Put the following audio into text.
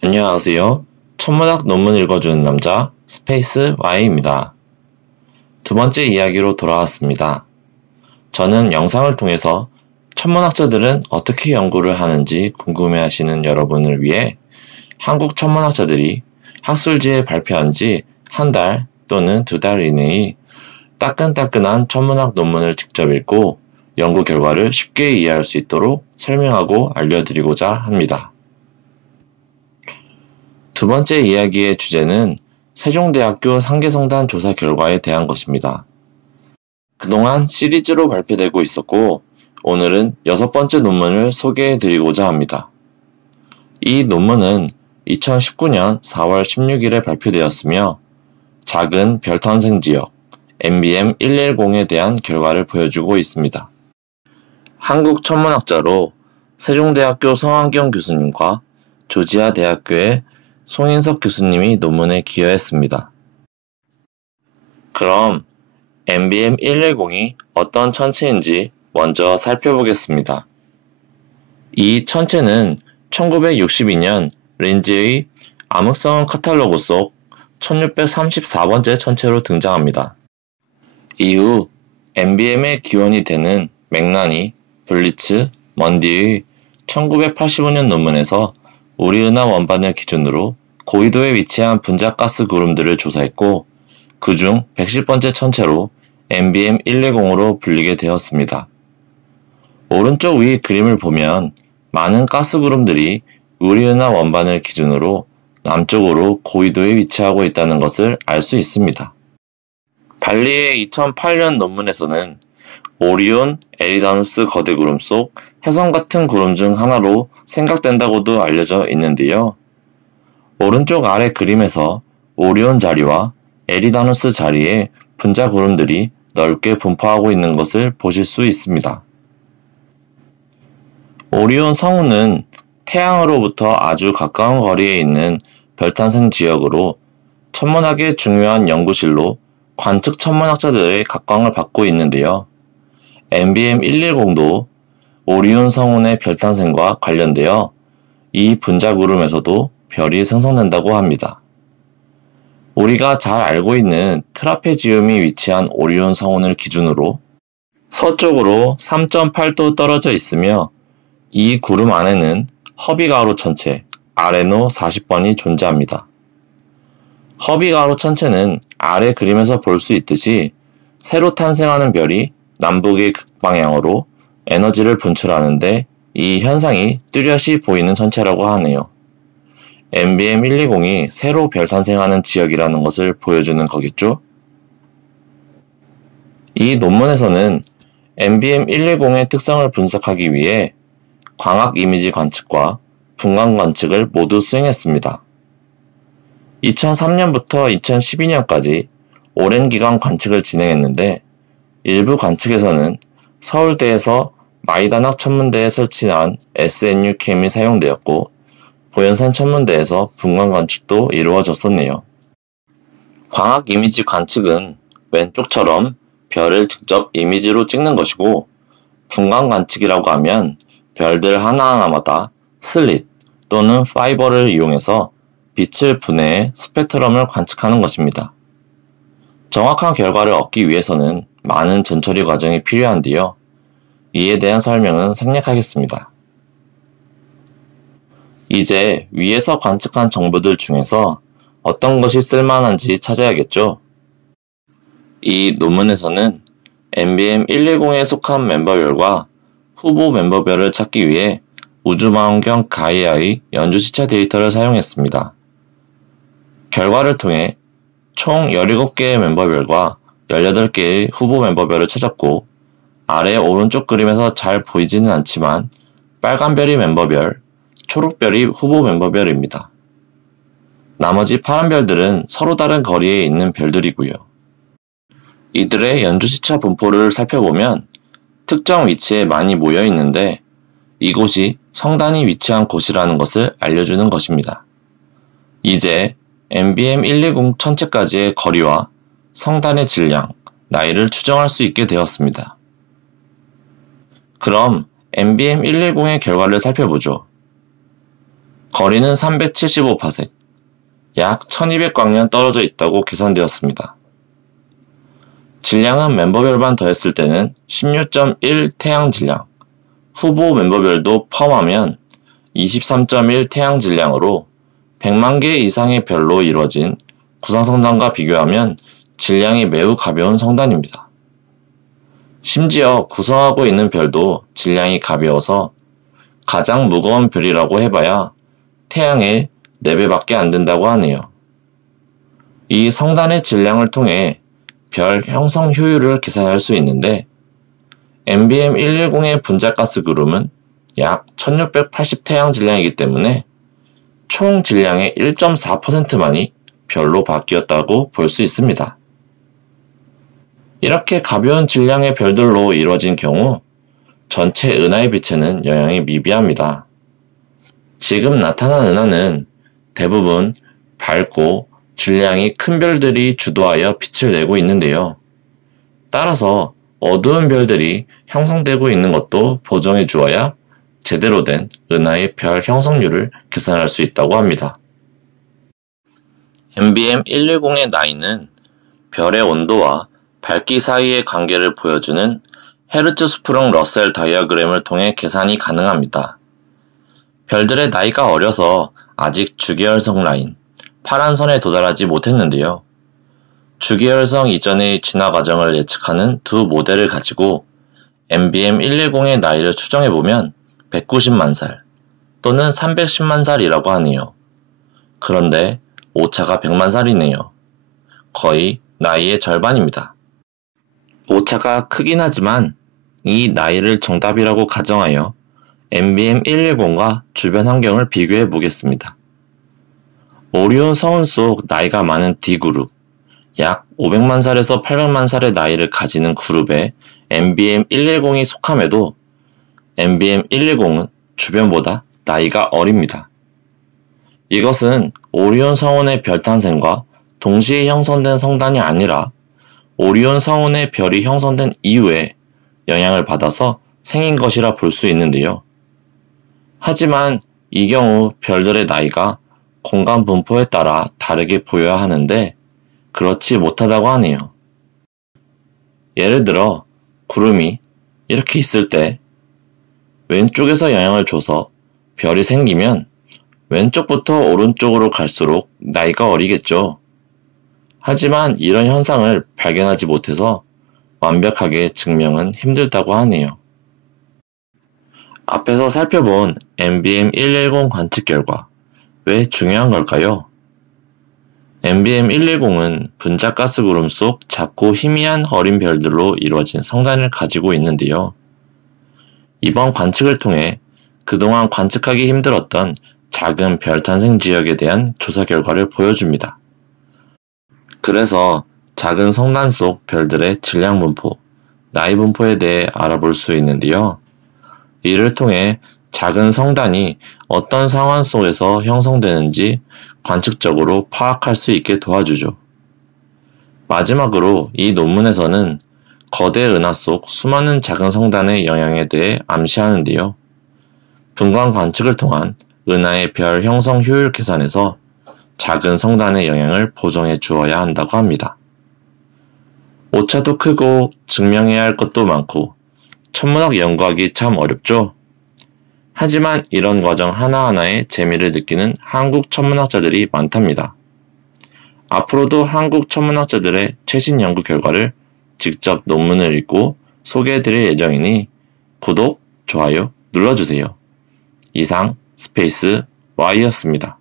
안녕하세요. 천문학 논문 읽어주는 남자 스페이스 Y입니다. 두 번째 이야기로 돌아왔습니다. 저는 영상을 통해서 천문학자들은 어떻게 연구를 하는지 궁금해하시는 여러분을 위해 한국 천문학자들이 학술지에 발표한 지 한 달 또는 두 달 이내에 따끈따끈한 천문학 논문을 직접 읽고 연구 결과를 쉽게 이해할 수 있도록 설명하고 알려드리고자 합니다. 두 번째 이야기의 주제는 세종대학교 상계성단 조사 결과에 대한 것입니다. 그동안 시리즈로 발표되고 있었고 오늘은 6번째 논문을 소개해드리고자 합니다. 이 논문은 2019년 4월 16일에 발표되었으며 작은 별탄생 지역 MBM 110에 대한 결과를 보여주고 있습니다. 한국 천문학자로 세종대학교 성환경 교수님과 조지아 대학교의 송인석 교수님이 논문에 기여했습니다. 그럼 MBM 110이 어떤 천체인지 먼저 살펴보겠습니다. 이 천체는 1962년 린지의 암흑성 카탈로그 속 1634번째 천체로 등장합니다. 이후 MBM의 기원이 되는 맥라니, 블리츠, 먼디의 1985년 논문에서 우리은하 원반을 기준으로 고위도에 위치한 분자가스 구름들을 조사했고 그중 110번째 천체로 MBM 110으로 불리게 되었습니다. 오른쪽 위 그림을 보면 많은 가스 구름들이 우리은하 원반을 기준으로 남쪽으로 고위도에 위치하고 있다는 것을 알 수 있습니다. 발리의 2008년 논문에서는 오리온, 에리다누스 거대 구름 속 혜성 같은 구름 중 하나로 생각된다고도 알려져 있는데요. 오른쪽 아래 그림에서 오리온 자리와 에리다누스 자리에 분자 구름들이 넓게 분포하고 있는 것을 보실 수 있습니다. 오리온 성우는 태양으로부터 아주 가까운 거리에 있는 별탄생 지역으로 천문학의 중요한 연구실로 관측 천문학자들의 각광을 받고 있는데요. MBM 110도 오리온 성운의 별탄생과 관련되어 이 분자 구름에서도 별이 생성된다고 합니다. 우리가 잘 알고 있는 트라페지움이 위치한 오리온 성운을 기준으로 서쪽으로 3.8도 떨어져 있으며 이 구름 안에는 허비가로 천체 RNO 40번이 존재합니다. 허비가로 천체는 아래 그림에서 볼 수 있듯이 새로 탄생하는 별이 남북의 극방향으로 에너지를 분출하는데 이 현상이 뚜렷이 보이는 천체라고 하네요. MBM 120이 새로 별 탄생하는 지역이라는 것을 보여주는 거겠죠? 이 논문에서는 MBM 110의 특성을 분석하기 위해 광학 이미지 관측과 분광 관측을 모두 수행했습니다. 2003년부터 2012년까지 오랜 기간 관측을 진행했는데 일부 관측에서는 서울대에서 마이다낙 천문대에 설치한 SNU 캠이 사용되었고 보현산 천문대에서 분광 관측도 이루어졌었네요. 광학 이미지 관측은 왼쪽처럼 별을 직접 이미지로 찍는 것이고 분광 관측이라고 하면 별들 하나하나마다 슬릿 또는 파이버를 이용해서 빛을 분해해 스펙트럼을 관측하는 것입니다. 정확한 결과를 얻기 위해서는 많은 전처리 과정이 필요한데요. 이에 대한 설명은 생략하겠습니다. 이제 위에서 관측한 정보들 중에서 어떤 것이 쓸만한지 찾아야겠죠? 이 논문에서는 MBM 110에 속한 멤버별과 후보 멤버별을 찾기 위해 우주망원경 가이아의 연주시차 데이터를 사용했습니다. 결과를 통해 총 17개의 멤버별과 18개의 후보 멤버별을 찾았고 아래 오른쪽 그림에서 잘 보이지는 않지만 빨간 별이 멤버별, 초록별이 후보 멤버별입니다. 나머지 파란 별들은 서로 다른 거리에 있는 별들이고요. 이들의 연주시차 분포를 살펴보면 특정 위치에 많이 모여 있는데 이곳이 성단이 위치한 곳이라는 것을 알려주는 것입니다. 이제 MBM 120 천체까지의 거리와 성단의 질량, 나이를 추정할 수 있게 되었습니다. 그럼 MBM 110의 결과를 살펴보죠. 거리는 375파섹, 약 1200광년 떨어져 있다고 계산되었습니다. 질량은 멤버별만 더했을 때는 16.1 태양 질량, 후보 멤버별도 포함하면 23.1 태양 질량으로 100만 개 이상의 별로 이루어진 구상성단과 비교하면 질량이 매우 가벼운 성단입니다. 심지어 구성하고 있는 별도 질량이 가벼워서 가장 무거운 별이라고 해봐야 태양의 4배밖에 안 된다고 하네요. 이 성단의 질량을 통해 별 형성 효율을 계산할 수 있는데 NBM110의 분자가스 그룹은 약 1680 태양 질량이기 때문에 총 질량의 1.4%만이 별로 바뀌었다고 볼 수 있습니다. 이렇게 가벼운 질량의 별들로 이루어진 경우 전체 은하의 빛에는 영향이 미비합니다. 지금 나타난 은하는 대부분 밝고 질량이 큰 별들이 주도하여 빛을 내고 있는데요. 따라서 어두운 별들이 형성되고 있는 것도 보정해 주어야 제대로 된 은하의 별 형성률을 계산할 수 있다고 합니다. NBM110의 나이는 별의 온도와 밝기 사이의 관계를 보여주는 헤르츠스프룽 러셀 다이어그램을 통해 계산이 가능합니다. 별들의 나이가 어려서 아직 주계열성 라인, 파란 선에 도달하지 못했는데요. 주계열성 이전의 진화 과정을 예측하는 두 모델을 가지고 NBM110의 나이를 추정해보면 190만 살 또는 310만 살이라고 하네요. 그런데 오차가 100만 살이네요. 거의 나이의 절반입니다. 오차가 크긴 하지만 이 나이를 정답이라고 가정하여 NBM110과 주변 환경을 비교해 보겠습니다. 오리온 성운 속 나이가 많은 D그룹, 약 500만 살에서 800만 살의 나이를 가지는 그룹에 NBM110이 속함에도 NBM110은 주변보다 나이가 어립니다. 이것은 오리온 성운의 별 탄생과 동시에 형성된 성단이 아니라 오리온 성운의 별이 형성된 이후에 영향을 받아서 생긴 것이라 볼 수 있는데요. 하지만 이 경우 별들의 나이가 공간 분포에 따라 다르게 보여야 하는데 그렇지 못하다고 하네요. 예를 들어 구름이 이렇게 있을 때 왼쪽에서 영향을 줘서 별이 생기면 왼쪽부터 오른쪽으로 갈수록 나이가 어리겠죠. 하지만 이런 현상을 발견하지 못해서 완벽하게 증명은 힘들다고 하네요. 앞에서 살펴본 NBM110 관측 결과 왜 중요한 걸까요? NBM110은 분자가스 구름 속 작고 희미한 어린 별들로 이루어진 성단을 가지고 있는데요. 이번 관측을 통해 그동안 관측하기 힘들었던 작은 별 탄생 지역에 대한 조사 결과를 보여줍니다. 그래서 작은 성단 속 별들의 질량 분포, 나이 분포에 대해 알아볼 수 있는데요. 이를 통해 작은 성단이 어떤 상황 속에서 형성되는지 관측적으로 파악할 수 있게 도와주죠. 마지막으로 이 논문에서는 거대 은하 속 수많은 작은 성단의 영향에 대해 암시하는데요. 분광 관측을 통한 은하의 별 형성 효율 계산에서 작은 성단의 영향을 보정해 주어야 한다고 합니다. 오차도 크고 증명해야 할 것도 많고 천문학 연구하기 참 어렵죠? 하지만 이런 과정 하나하나에 재미를 느끼는 한국 천문학자들이 많답니다. 앞으로도 한국 천문학자들의 최신 연구 결과를 직접 논문을 읽고 소개해드릴 예정이니 구독, 좋아요 눌러주세요. 이상 스페이스 Y였습니다.